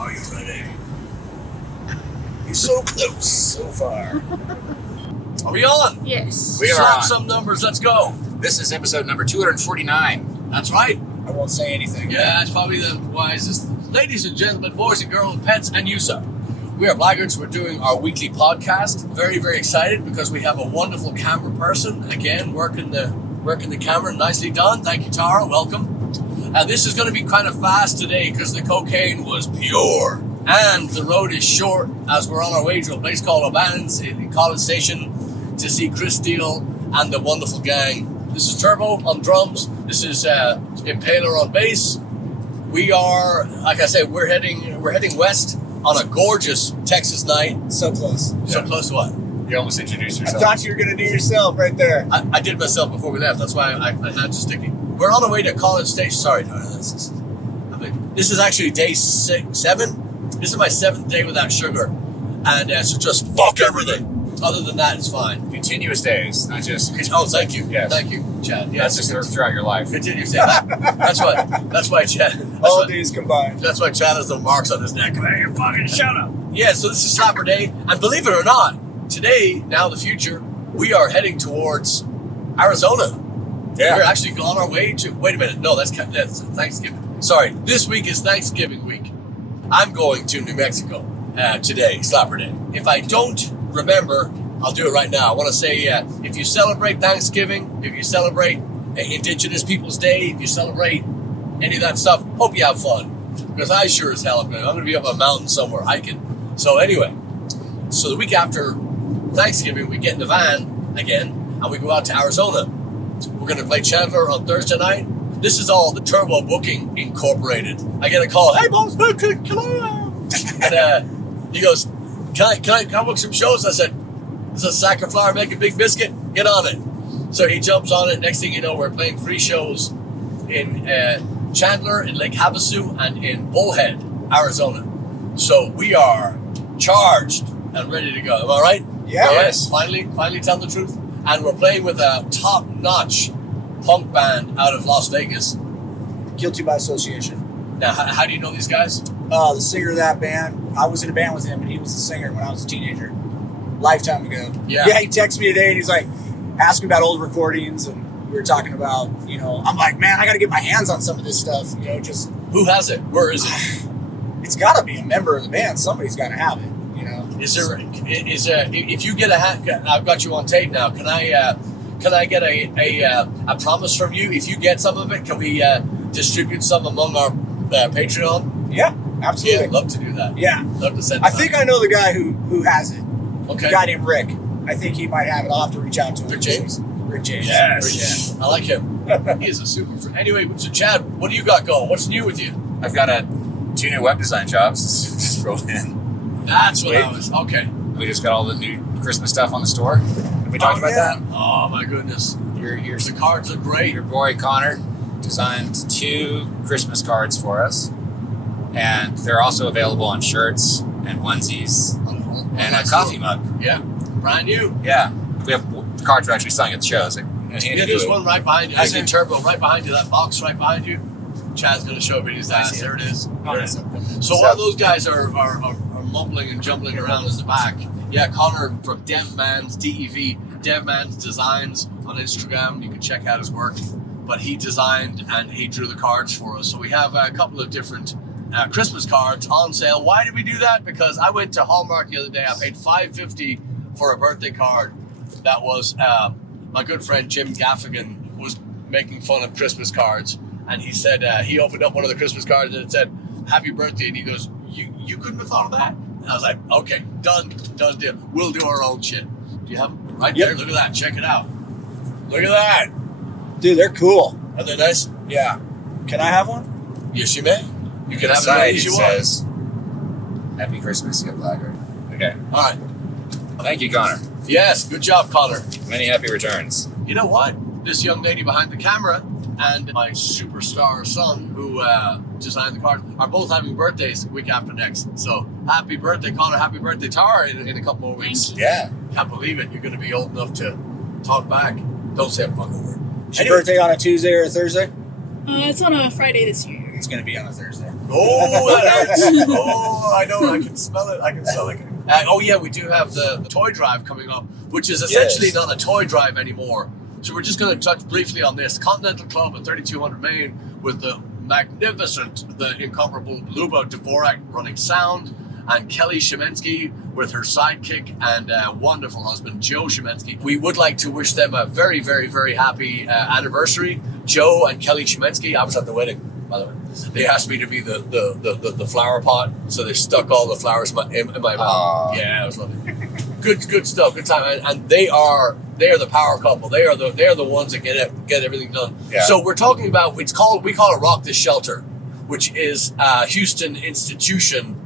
Are you ready? You're so close so far. Are we on? Yes. We are Slap on. Some numbers, let's go. This is episode number 249. That's right. I won't say anything. Yeah, it's probably the wisest. Ladies and gentlemen, boys and girls, pets, and you, sir. We are Blaggards. We're doing our weekly podcast. Very, very excited because we have a wonderful camera person. Again, working the camera. Nicely done. Thank you, Tara. Welcome. This is going to be kind of fast today because the cocaine was pure. And the road is short as we're on our way to a place called Valenzi in College Station to see Chris Steele and the wonderful gang. This is Turbo on drums. This is Impaler on bass. We are, like I said, we're heading west on a gorgeous Texas night. So close. So close to what? You almost introduced I yourself. thought you were going to do yourself right there. I did myself before we left. That's why I had to stick it. We're on our way to College Station. Sorry, no, this is actually day 7. This is my 7th day without sugar. And so just fuck everything. Other than that, it's fine. Continuous days, not just... Oh, thank you. Yes. Thank you, Chad. That's just throughout your life. Continuous days. That's why Chad... All days combined. That's why Chad has the marks on his neck. Hey, you fucking shut up. Yeah, so this is Slapper Day. And believe it or not, today, now the future, we are heading towards Arizona. Yeah. We're actually on our way to... Wait a minute. No, that's Thanksgiving. Sorry. This week is Thanksgiving week. I'm going to New Mexico today, Slapper Day. If I don't remember, I'll do it right now. I want to say, if you celebrate Thanksgiving, if you celebrate Indigenous Peoples Day, if you celebrate any of that stuff, hope you have fun. Because I sure as hell am going to be up a mountain somewhere hiking. So anyway, so the week after Thanksgiving, we get in the van again, and we go out to Arizona. We're going to play Chandler on Thursday night. This is all the Turbo Booking Incorporated. I get a call, hey boss, can I? And he goes, can I book some shows? I said, there's a sack of flour, make a big biscuit, get on it. So he jumps on it. Next thing you know, we're playing 3 shows in Chandler, in Lake Havasu, and in Bullhead, Arizona. So we are charged and ready to go. Am I right? Yeah. Yes. Finally telling the truth. And we're playing with a top-notch punk band out of Las Vegas. Guilty by association. Now, how do you know these guys? The singer of that band, I was in a band with him, and he was the singer when I was a teenager. Lifetime ago. Yeah. Yeah, he texted me today, and he's like, asking about old recordings, and we were talking about, I'm like, man, I got to get my hands on some of this stuff, just... Who has it? Where is it? It's got to be a member of the band. Somebody's got to have it, Is if you get I've got you on tape now, can I get a promise from you? If you get some of it, can we distribute some among our Patreon? Yeah, absolutely. Yeah, I'd love to do that. Yeah. Love to send I think I know the guy who has it. Okay. A guy named Rick. I think he might have it. I'll have to reach out to him. Rick James? Rick James. Yes. I like him. He is a super friend. Anyway, so Chad, what do you got going? What's new with you? I've got 2 new web design jobs just rolled in. That's what I was. Okay. We just got all the new Christmas stuff on the store. Have we talked about that? Oh my goodness. Your The cards are great. Your boy Connor designed 2 Christmas cards for us. And they're also available on shirts and onesies and a coffee mug. Yeah. Brand new. Yeah. We have the cards we're actually selling at the shows. Yeah, there's one right behind you. I see Turbo right behind you. That box right behind you. Chad's going to show me his ass. There it is. So while those guys are mumbling and jumbling around in the back, yeah, Connor from DevMan's, DEV, DevMan's Designs on Instagram. You can check out his work. But he designed and he drew the cards for us. So we have a couple of different Christmas cards on sale. Why did we do that? Because I went to Hallmark the other day. I paid $5.50 for a birthday card. That was my good friend Jim Gaffigan was making fun of Christmas cards. And he said, he opened up one of the Christmas cards and it said, happy birthday. And he goes, you couldn't have thought of that? And I was like, okay, done deal. We'll do our own shit. Do you have them right there? Look at that. Check it out. Look at that. Dude, they're cool. Are they nice? Yeah. Can I have one? Yes, you may. You can have as it many as you says, Happy Christmas, you Blaggard. Okay. All right. Thank you, Connor. Yes, good job, Connor. Many happy returns. You know what? This young lady behind the camera and my superstar son, who designed the card, are both having birthdays the week after next. So happy birthday, Connor. Happy birthday, Tara, in a couple more weeks. Yeah. Can't believe it. You're going to be old enough to talk back. Don't say a fucking word. Is your birthday on a Tuesday or a Thursday? It's on a Friday this year. It's going to be on a Thursday. Oh, that hurts. Oh, I know. I can smell it. I can smell it. Oh yeah, we do have the toy drive coming up, which is essentially not a toy drive anymore. So we're just going to touch briefly on this. Continental Club at 3200 Main with the magnificent, the incomparable Luba Dvorak running sound, and Kelly Shemensky with her sidekick and wonderful husband Joe Shemensky. We would like to wish them a very, very, very happy anniversary. Joe and Kelly Shemensky. I was at the wedding, by the way. They asked me to be the flower pot, so they stuck all the flowers in my mouth. Yeah, it was lovely. Good stuff, good time, and they are the power couple. They are the ones that get everything done. Yeah. So we're talking about we call it Rock This Shelter, which is a Houston institution,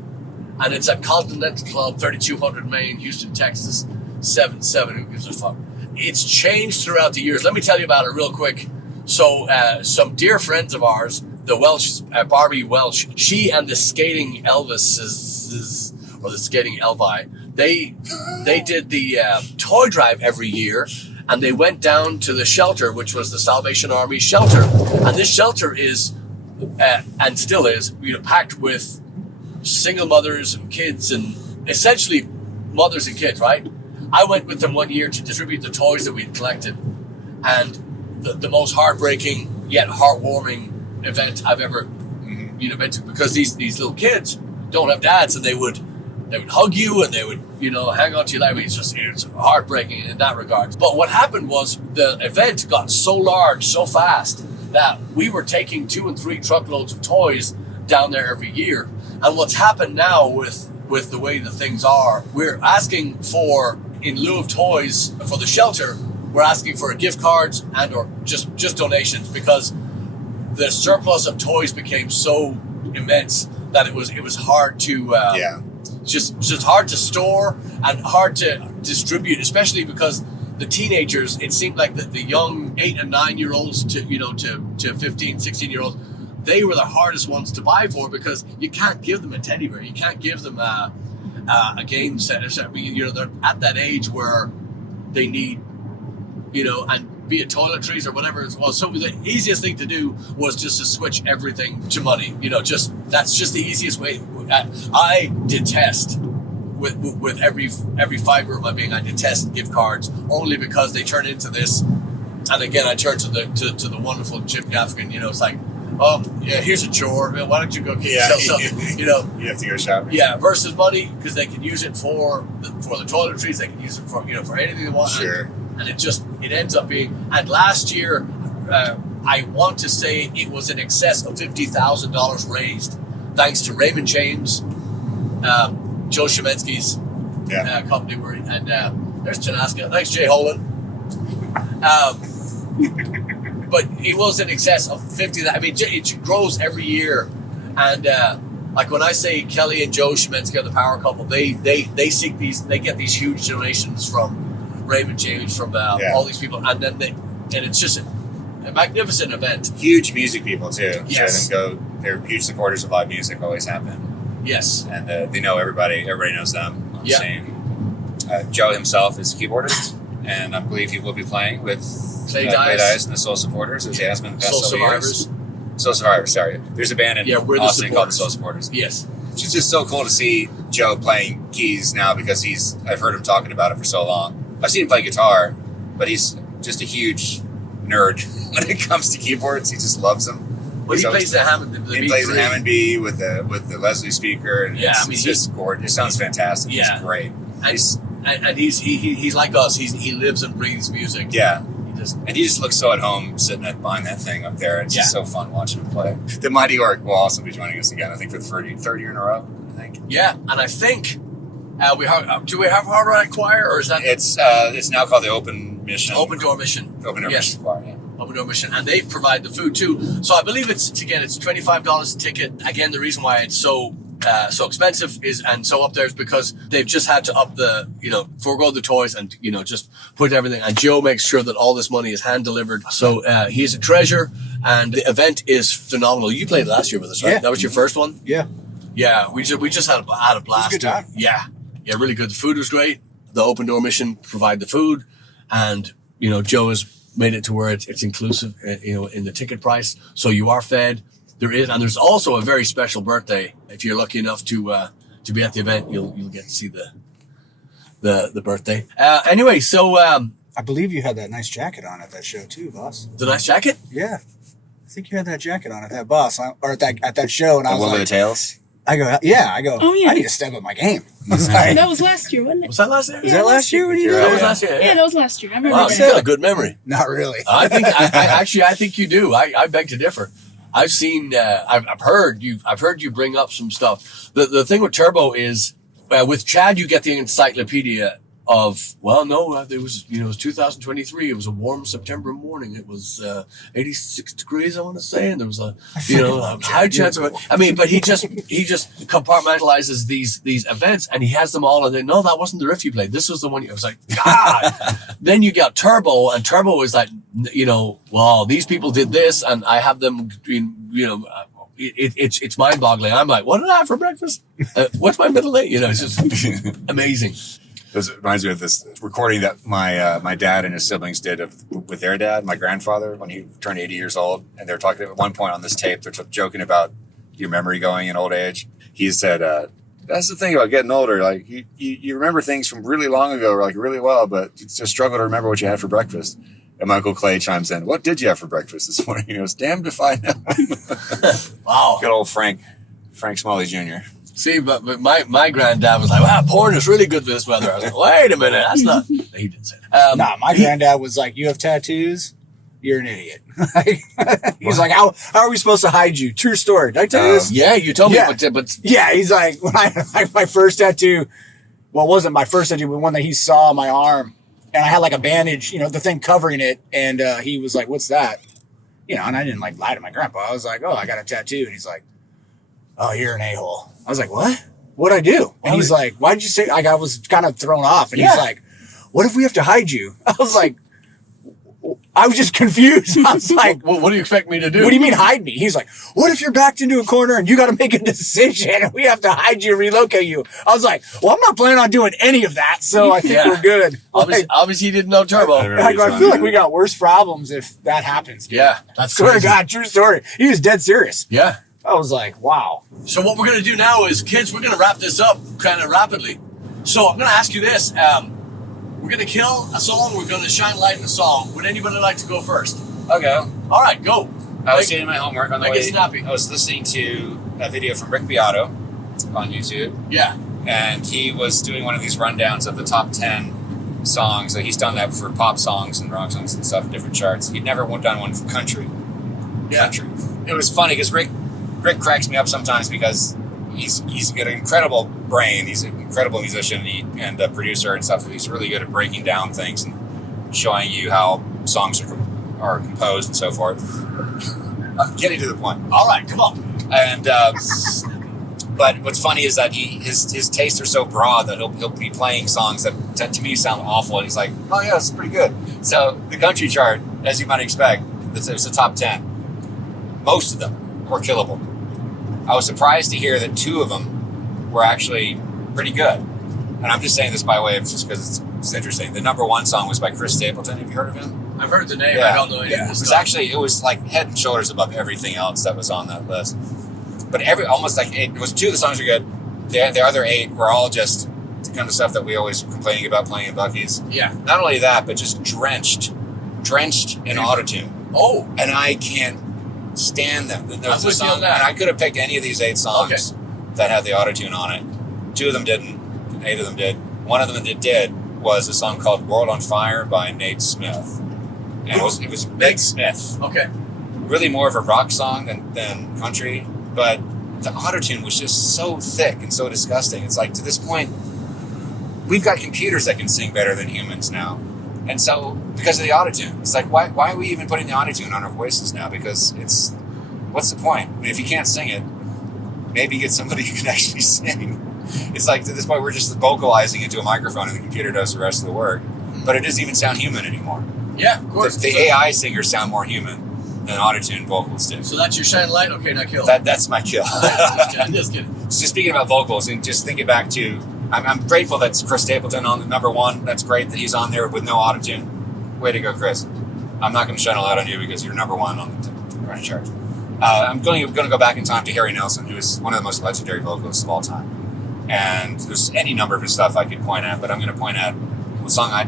and it's at Continental Club, 3200 Main, Houston, Texas, 77. Who gives a fuck? It's changed throughout the years. Let me tell you about it real quick. So some dear friends of ours, the Welsh, Barbie Welsh, she and the Skating Elvises, or the Skating Elvi, they did the toy drive every year, and they went down to the shelter, which was the Salvation Army shelter. And this shelter is, and still is, packed with single mothers and kids, and essentially mothers and kids, right? I went with them one year to distribute the toys that we'd collected, and the most heartbreaking yet heartwarming event I've ever been to, because these little kids don't have dads, and they would hug you and they would hang on to you. Like, it's heartbreaking in that regard. But what happened was the event got so large so fast that we were taking 2 and 3 truckloads of toys down there every year. And what's happened now with the way that things are, we're asking for, in lieu of toys for the shelter, we're asking for gift cards and or just donations, because the surplus of toys became so immense that it was hard to just hard to store and hard to distribute, especially because the teenagers, it seemed like the young 8 and 9 year olds to 15, 16 year olds, they were the hardest ones to buy for, because you can't give them a teddy bear, you can't give them a game set. They're at that age where they need, and be it toiletries or whatever it was. So the easiest thing to do was just to switch everything to money. That's just the easiest way. I detest, with every fiber of my being, I detest gift cards, only because they turn into this. And again, I turn to the wonderful Jim Gaffigan. It's like, oh yeah, here's a chore. Why don't you go get yourself something? You have to go shopping. Yeah, versus money, because they can use it for the toiletries. They can use it for for anything they want. Sure. And it ends up being. And last year, I want to say it was in excess of $50,000 raised, thanks to Raymond James, Joe Shemensky's company. And there's Janaska. Thanks, Jay Holland. But it was in excess of 50. I mean, it grows every year. And like when I say Kelly and Joe Shemensky are the power couple, they seek they get these huge donations from Raymond James, from all these people, and then it's just a magnificent event. Huge music people too. Yes. So they're huge supporters of live music. Always have been. Yes. And they know everybody. Everybody knows them. On the same. Joe himself is a keyboardist, and I believe he will be playing with Clay Dice and the Soul Supporters, as he has been the past Soul several Survivors. years. Soul Survivors. Sorry, there's a band in Austin called the Soul Supporters. Yes. Which is just so cool to see Joe playing keys now, because I've heard him talking about it for so long. I've seen him play guitar, but he's just a huge nerd when it comes to keyboards. He just loves them. But he plays the Hammond. He plays the Hammond B with the Leslie speaker, and it's just gorgeous. It sounds fantastic. Yeah. He's great. And he's like us. He lives and breathes music. Yeah. He just looks so at home sitting behind that thing up there. It's just so fun watching him play. The Mighty Orc will also be joining us again, I think, for the third year in a row, I think. Yeah, and I think do we have Hard Rock Choir, or is that? It's now called the Open Mission. Open Door Mission. Open Door Mission Choir, yeah. Open Door Mission, and they provide the food too. So I believe it's $25 a ticket. Again, the reason why it's so expensive and so up there is because they've just had to up the, forego the toys and, just put everything. And Joe makes sure that all this money is hand delivered. So he's a treasure, and the event is phenomenal. You played last year with us, right? Yeah. That was your first one? Yeah. Yeah, we just had a blast. It was a good time. Yeah, really good. The food was great. The Open Door Mission provide the food, and Joe has made it to where it's inclusive, in the ticket price. So you are fed, There is, and there's also a very special birthday. If you're lucky enough to be at the event, you'll get to see the birthday. Anyway, so I believe you had that nice jacket on at that show too, boss. the nice jacket. Yeah, I think you had that jacket on at that boss or at that show, and I was One like, with the tails. I go, yeah, Oh, yeah. I need to step up my game. I was like, That was last year, wasn't it? Was that last year? was that last year when you did That that? was last year. Yeah, that was last year. I remember Wow, that. you got a good memory. Not really. I think I think you do. I beg to differ. I've seen, I've heard you bring up some stuff. The thing with Turbo is, with Chad, you get the encyclopedia of, well, no, it was, it was 2023. It was a warm September morning. It was 86 degrees, I want to say, and there was a high chance of it. I mean, but he just compartmentalizes these events, and he has them all. And then, no, that wasn't the riff you played. This was the one. I was like, God. Then you got Turbo, and Turbo is like, wow, these people did this, and I have them, it's mind-boggling. I'm like, what did I have for breakfast? What's my middle name? It's just amazing. It reminds me of this recording that my dad and his siblings did with their dad, my grandfather, when he turned 80 years old. And they're talking at one point on this tape, they're joking about your memory going in old age. He said, that's the thing about getting older. Like you remember things from really long ago, like really well, but you just struggle to remember what you had for breakfast. And my Uncle Clay chimes in, what did you have for breakfast this morning? He goes, damned if I know. Wow. Good old Frank Smalley Jr. See, but my granddad was like, wow, porn is really good for this weather. I was like, wait a minute, that's not. He didn't say that. Nah, my granddad was like, you have tattoos? You're an idiot. He's like, how are we supposed to hide you? True story. Did I tell you this? Yeah, you told me, Yeah. but Yeah, he's like, when I had my first tattoo, well, it wasn't my first tattoo, but one that he saw on my arm, and I had like a bandage, the thing covering it, and he was like, what's that? And I didn't like lie to my grandpa. I was like, oh, I got a tattoo. And he's like, oh, you're an a-hole. I was like, what? What'd I do? And he's like, why'd you say, I was kind of thrown off. And he's like, what if we have to hide you? I was like, I was just confused. I was like, what do you expect me to do? what do you mean hide me? He's like, what if you're backed into a corner and you got to make a decision and we have to hide you and relocate you? I was like, well, I'm not planning on doing any of that. So I think we're good. Obviously, he didn't know Turbo. I feel like we got worse problems if that happens. Yeah, that's Swear to crazy. God, true story. He was dead serious. Yeah. I was like, wow. So what we're going to do now is, kids, we're going to wrap this up kind of rapidly. So I'm going to ask you this. We're going to kill a song. We're going to shine light in a song. Would anybody like to go first? Okay. All right, go. I was doing my homework on the Make it way. snappy. I was listening to a video from Rick Beato on YouTube, Yeah. and he was doing one of these rundowns of the top 10 songs. He's done that for pop songs and rock songs and stuff, different charts. He'd never done one for country. Yeah. Country. It was funny because Rick cracks me up sometimes because he's got an incredible brain. He's an incredible musician and a producer and stuff. He's really good at breaking down things and showing you how songs are composed and so forth. I'm getting to the point. All right, come on. And but what's funny is that his tastes are so broad that he'll be playing songs that to me sound awful, and he's like, oh yeah, it's pretty good. So the country chart, as you might expect, it's the top 10. Most of them were killable. I was surprised to hear that 2 of them were actually pretty good. And I'm just saying this by way of just because it's interesting. The number 1 song was by Chris Stapleton. Have you heard of him? I've heard the name. Yeah. I don't know anything. It was like head and shoulders above everything else that was on that list. But almost like 8, it was 2 of the songs were good. The other 8 were all just the kind of stuff that we always complaining about playing in Buc-ee's. Yeah. Not only that, but just drenched in autotune. Oh. And I can't stand them. There's with a you on song, that. and I could have picked any of these 8 songs that had the autotune on it. 2 of them didn't. 8 of them did. One of them that did was a song called "World on Fire" by Nate Smith, and it was Nate Smith. Okay. Really more of a rock song than country, but the autotune was just so thick and so disgusting. It's like, to this point, we've got computers that can sing better than humans now. And so, because of the autotune, it's like, why are we even putting the autotune on our voices now? Because what's the point? I mean, if you can't sing it, maybe get somebody who can actually sing. It's like, to this point, we're just vocalizing into a microphone and the computer does the rest of the work. But it doesn't even sound human anymore. Yeah, of course. The AI singers sound more human than autotune vocals do. So that's your shine light? Okay, now kill. That's my kill. I'm just kidding. So speaking about vocals, and just thinking back to, I'm grateful that Chris Stapleton on the number 1. That's great that he's on there with no autotune. Way to go, Chris. I'm not going to shine a light on you because you're number 1 on the running chart. I'm going to go back in time to Harry Nilsson, who is one of the most legendary vocalists of all time. And there's any number of his stuff I could point at, but I'm going to point at a song I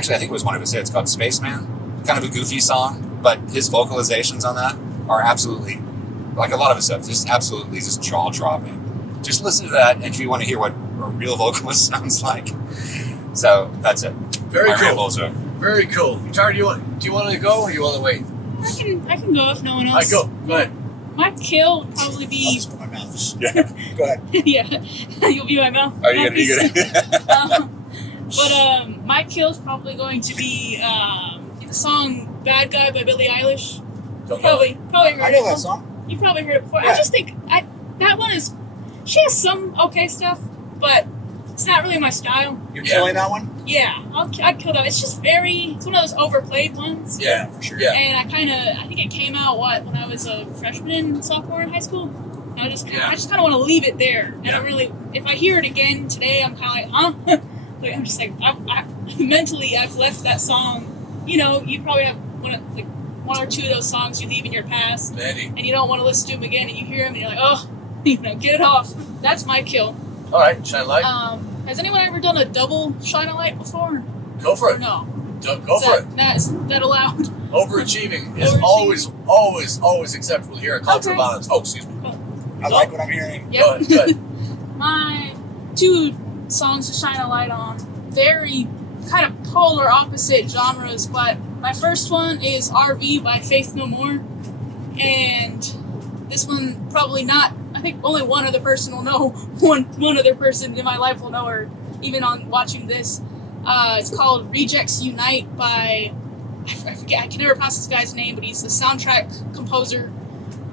think it was one of his hits called Spaceman. Kind of a goofy song, but his vocalizations on that are absolutely, like a lot of his stuff, just absolutely just jaw-dropping. Just listen to that, and if you want to hear what a real vocalist sounds like. So that's it. Very cool. Very cool. Guitar, do you want to go or do you want to wait? I can go if no one else. Go ahead. My kill would probably I'll be. just put my mouth. Yeah. Go ahead. Yeah, you'll be my mouth. Are you gonna? But my kill's probably going to be the song "Bad Guy" by Billie Eilish. Probably heard I know it. that song. You probably heard it before. Yeah. I just think that one is. She has some okay stuff, but it's not really my style. You're killing that one? Yeah, I'd kill that. It's just it's one of those overplayed ones. Yeah, for sure. Yeah. And I think it came out when I was a freshman, sophomore in high school. And I just kind of want to leave it there. And if I hear it again today, I'm kind of like, huh? Like, I'm just like, mentally, I've left that song. You know, you probably have one or two of those songs you leave in your past, and you don't want to listen to them again, and you hear them, and you're like, oh, get it off. That's my kill. All right, shine a light. Has anyone ever done a double shine a light before? Go for it. No. Go for it. Is that allowed? Overachieving is always acceptable here at Contra Violence. Oh, excuse me. I like what I'm hearing. Yep. Go ahead. My two songs to shine a light on, very kind of polar opposite genres, but my first one is RV by Faith No More, and this one probably not. I think only one other person will know. One other person in my life will know her, even on watching this. It's called Rejects Unite by, I forget, I can never pronounce this guy's name, but he's the soundtrack composer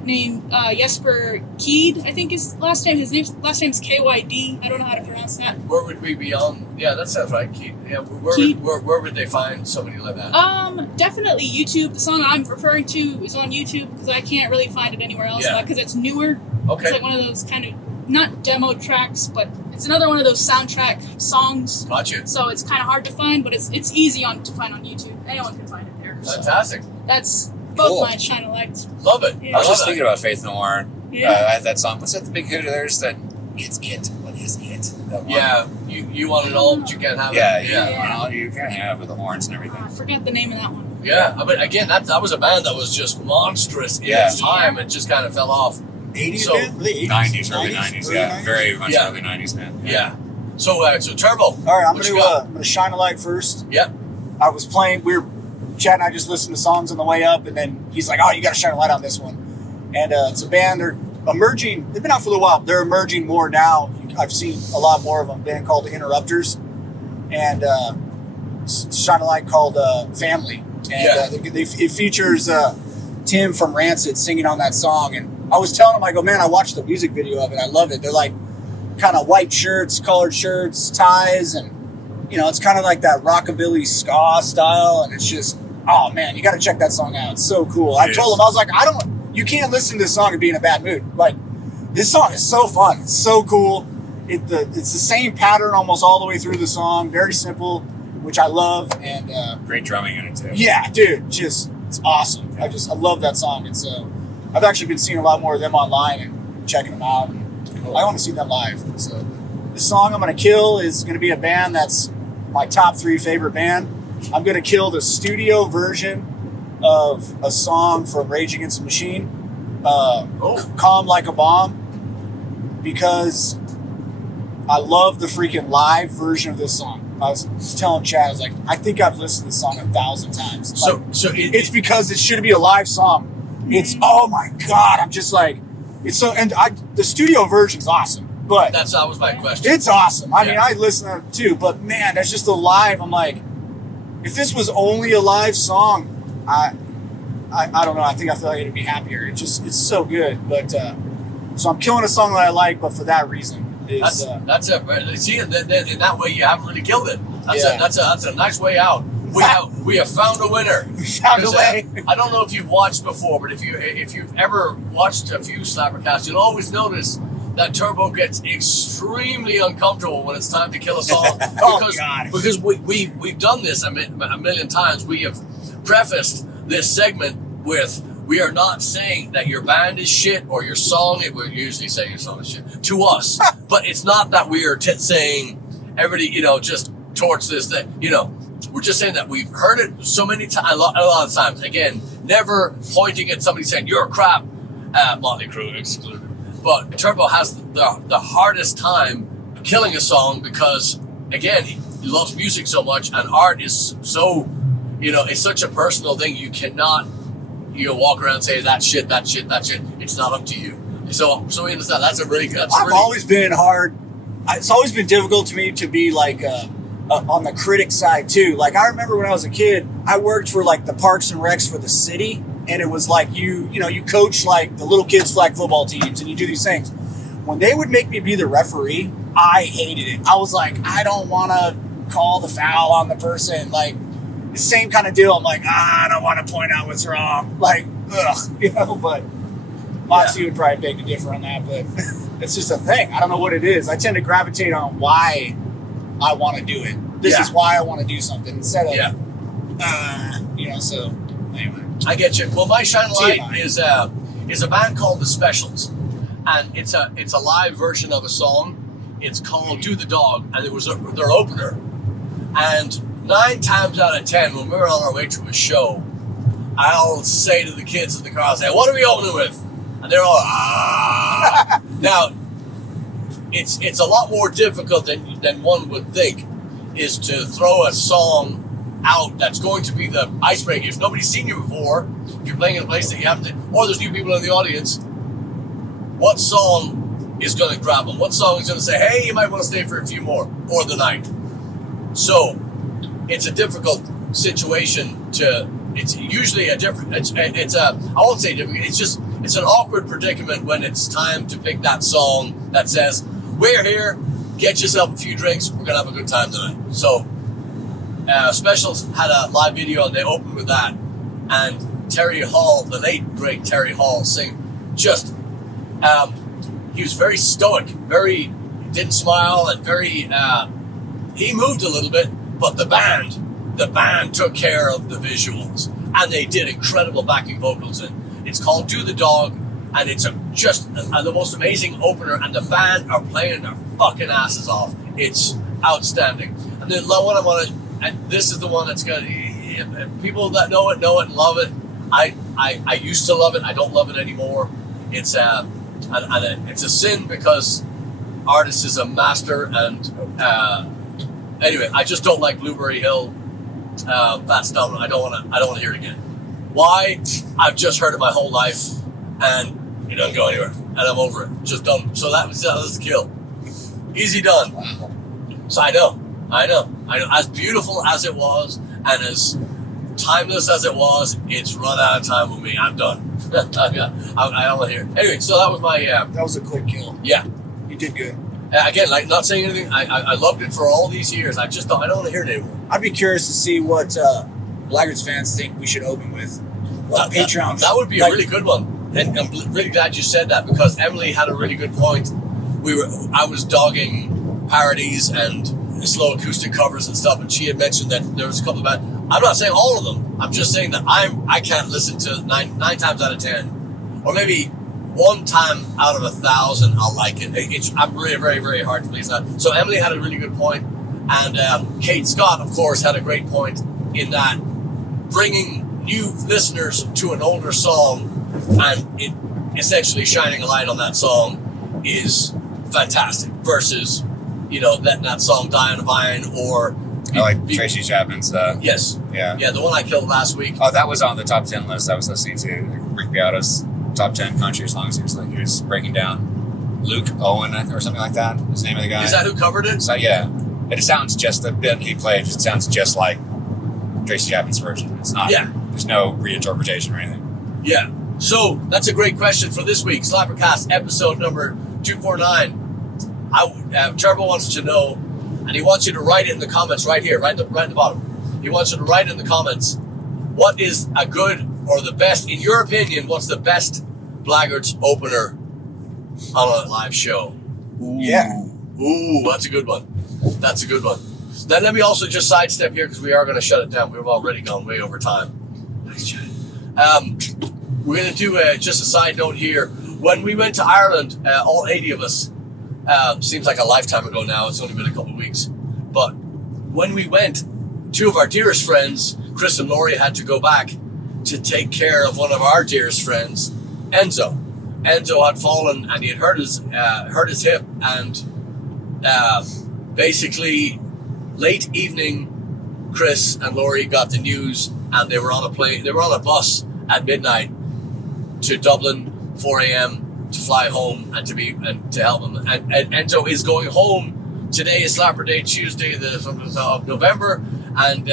named Jesper Kyd, I think his last name. His last name's Kyd. I don't know how to pronounce that. Where would we be on? Yeah, that sounds right. Kyd. Yeah, where would they find somebody like that? Definitely YouTube. The song I'm referring to is on YouTube because I can't really find it anywhere else because it's newer. Okay. It's like one of those kind of, not demo tracks, but it's another one of those soundtrack songs. Gotcha. So it's kind of hard to find, but it's easy to find on YouTube. Anyone can find it there. Fantastic. So that's both Cool. mine shine a light. Love it. Yeah. I was just thinking about Faith No More. Yeah. I had that song. What's that? The big hit of theirs? That it's it. What is it? That one. Yeah, you want it all, but you can't have Yeah. it. Well, you can't have it with the horns and everything. I forgot the name of that one. Yeah. I mean, again, that was a band that was just monstrous in its time and just kind of fell off. 80s, So, man? Were they 80s? 90s, early 90s. Yeah, 90s? very much Yeah. early 90s, man. Yeah. So Turbo. All right, I'm what you going got? to shine a light first. Yep. I was playing, Chad and I just listened to songs on the way up, and then he's like, oh, you got to shine a light on this one. And it's a band, they're emerging, they've been out for a little while, they're emerging more now. I've seen a lot more of them, a band called The Interrupters, and shine a light called Family. And it features Tim from Rancid singing on that song. And I was telling him, I go, man, I watched the music video of it. I love it. They're like kind of white shirts, colored shirts, ties, and it's kind of like that rockabilly ska style. And it's just, oh man, you got to check that song out. It's so cool. I told him, I was like, you can't listen to this song and be in a bad mood. Like, this song is so fun. It's so cool. It's the same pattern almost all the way through the song. Very simple, which I love. And Great drumming in it too. yeah, dude, it's awesome. I love that song. And so I've actually been seeing a lot more of them online and checking them out. And I want to see them live. So the song I'm going to kill is going to be a band that's my top 3 favorite band. I'm going to kill the studio version of a song from Rage Against the Machine, Calm Like a Bomb, because I love the freaking live version of this song. I was telling Chad, I was like, I think I've listened to this song 1,000 times. So It's because it should be a live song. It's, oh my God, I'm just like, it's so, and the studio version's awesome, but that was my question. it's awesome. I mean, I listen to it too, but man, that's just the live. I'm like, if this was only a live song, I don't know. I think I feel like it'd be happier. It's so good. But so I'm killing a song that I like, but for that reason. That's it. See, in that way you haven't really killed it. That's a nice way out. We have found a winner. We found a way. I don't know if you've watched before, but if you've ever watched a few SlapperCasts, you'll always notice that Turbo gets extremely uncomfortable when it's time to kill a song. Because we've done this a million times. We have prefaced this segment with We are not saying that your band is shit or your song. We're usually saying your song is shit to us, but it's not that we are saying everybody, just towards this thing. We're just saying that we've heard it so many times, a lot of times. Again, never pointing at somebody saying you're crap. Motley Crue excluded, but Turbo has the hardest time killing a song because, again, he loves music so much, and art is so, it's such a personal thing. You cannot. Walk around and say that shit. It's not up to you. So we understand. I've always been hard. It's always been difficult to me to be like on the critic side too. Like I remember when I was a kid, I worked for like the Parks and Recs for the city, and it was like you coach like the little kids flag football teams, and you do these things. When they would make me be the referee, I hated it. I was like, I don't want to call the foul on the person. Like. Same kind of deal. I'm like, I don't want to point out what's wrong. Like, but Moxie would probably beg to differ on that, but it's just a thing. I don't know what it is. I tend to gravitate on why I want to do it. This is why I want to do something instead of, so anyway. I get you. Well, my Shine Light is a band called The Specials, and it's a live version of a song. It's called Do the Dog, and it was their opener. And 9 times out of 10, when we were on our way to a show, I'll say to the kids in the car, I'll say, what are we opening with? And they're all, ah. Now, it's a lot more difficult than one would think, is to throw a song out that's going to be the icebreaker. If nobody's seen you before, if you're playing in a place that you haven't, or there's new people in the audience, what song is going to grab them? What song is going to say, hey, you might want to stay for a few more, or the night? So, it's a difficult situation it's usually I won't say difficult, it's an awkward predicament when it's time to pick that song that says, we're here, get yourself a few drinks, we're going to have a good time tonight. So, Specials had a live video and they opened with that, and Terry Hall, the late great Terry Hall, he was very stoic, didn't smile, and he moved a little bit. But the band took care of the visuals, and they did incredible backing vocals. And it's called Do the Dog, and it's just the most amazing opener. And the band are playing their fucking asses off. It's outstanding. And the one I want to, and this is the one that's gonna, people that know it and love it. I used to love it. I don't love it anymore. It's it's a sin because artist is a master and. Anyway, I just don't like Blueberry Hill. That's dumb. I don't want to hear it again. Why? I've just heard it my whole life, and it doesn't go anywhere, and I'm over it. Just done. So that was the kill. Easy done. So I know. As beautiful as it was, and as timeless as it was, it's run out of time with me. I'm done. I don't want to hear it. Anyway, so that was my. That was a quick kill. Yeah. You did good. Again, like not saying anything. I loved it for all these years. I don't want to hear it anymore. I'd be curious to see what Blaggards fans think we should open with. Patreon. That would be a really good one. And I'm really glad you said that because Emily had a really good point. I was dogging parodies and slow acoustic covers and stuff, and she had mentioned that there was a couple of bands. I'm not saying all of them. I'm just saying that I can't listen to nine times out of 10, or maybe 1 time out of 1,000, I'll like it. I'm really very, very hard to please that. So Emily had a really good point, and Kate Scott, of course, had a great point in that bringing new listeners to an older song and it essentially shining a light on that song is fantastic versus, letting that song die on a vine or... I like Tracy Chapman's. Yes. Yeah. Yeah, the one I killed last week. Oh, that was on the top 10 list I was listening to. Rick Beato's top 10 country songs. He was breaking down Luke Owen or something like that. Was the name of the guy. Is that who covered it? So yeah. It sounds just, the bit he played just sounds just like Tracy Chapman's version. It's not. Yeah. There's no reinterpretation or anything. Yeah. So that's a great question for this week. SlapperCast episode number 249. Trevor wants to know, and he wants you to write it in the comments right here, right in the bottom. He wants you to write in the comments, what is a good or the best, in your opinion, what's the best Blaggards opener on a live show? Ooh. Yeah. Ooh, that's a good one. That's a good one. Then let me also just sidestep here because we are going to shut it down. We've already gone way over time. Nice chat. we're going to do just a side note here. When we went to Ireland, all 80 of us, seems like a lifetime ago now. It's only been a couple of weeks. But when we went, two of our dearest friends, Chris and Laurie, had to go back to take care of one of our dearest friends, Enzo. Enzo had fallen and he had hurt his hip, and basically late evening, Chris and Laurie got the news, and they were on a bus at midnight to Dublin, 4 a.m. to fly home and to help him. And Enzo is going home. Today is Slapper Day, Tuesday of November, and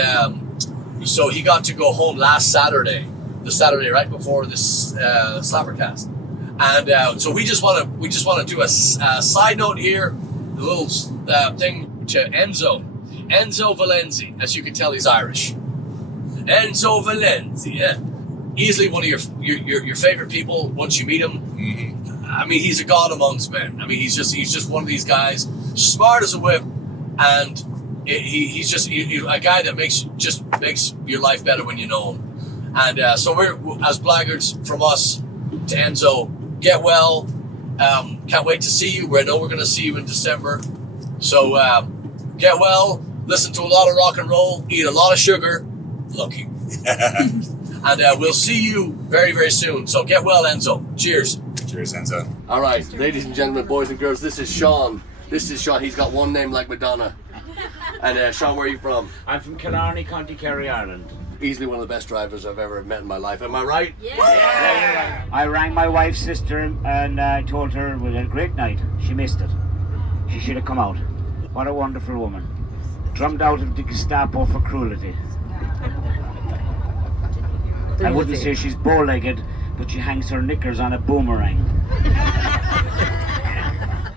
so he got to go home last Saturday, the Saturday right before this SlapperCast. And so we just want to do a side note here, a little thing to Enzo Valenzi. As you can tell, he's Irish. Enzo Valenzi, yeah. Easily one of your favorite people once you meet him. Mm-hmm. I mean, he's a god amongst men. I mean, he's just one of these guys, smart as a whip, and he's just a guy that makes your life better when you know him. And so we're, as Blaggards, from us to Enzo, get well. Can't wait to see you. I know we're going to see you in December. So get well, listen to a lot of rock and roll, eat a lot of sugar. Lucky. And we'll see you very, very soon. So get well, Enzo. Cheers. Cheers, Enzo. All right, ladies and gentlemen, boys and girls, this is Sean. He's got one name like Madonna. And Sean, where are you from? I'm from Killarney, County Kerry, Ireland. Easily one of the best drivers I've ever met in my life. Am I right? Yeah. I rang my wife's sister and I told her it was a great night. She missed it. She should have come out. What a wonderful woman. Drummed out of the Gestapo for cruelty. I wouldn't say she's bow-legged, but she hangs her knickers on a boomerang.